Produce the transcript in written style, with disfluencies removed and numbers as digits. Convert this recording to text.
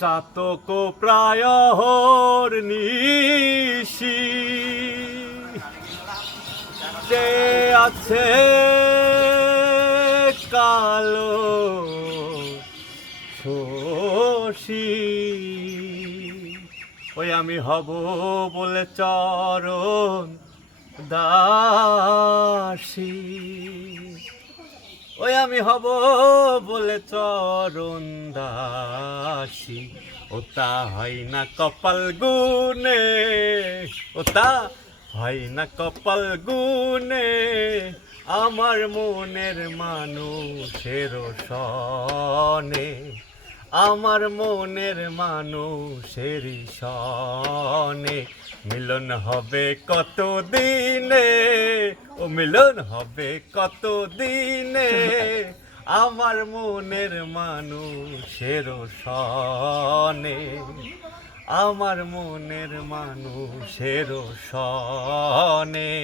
চাতক প্রায়হর নিশি যে আছে কালো শশী ওই আমি হব বলে চরণ দাসী ওই আমি হব বলে চরণ দাসী ও তা হয় না কপাল গুনে ও তা হয় না কপাল গুনে আমার মনের মানুষের সনে আমার মনের মানুষের সনে মিলন হবে কত দিনে ও মিলন হবে কত দিনে আমার মনের মানুষের সনে আমার মনের মানুষের সনে।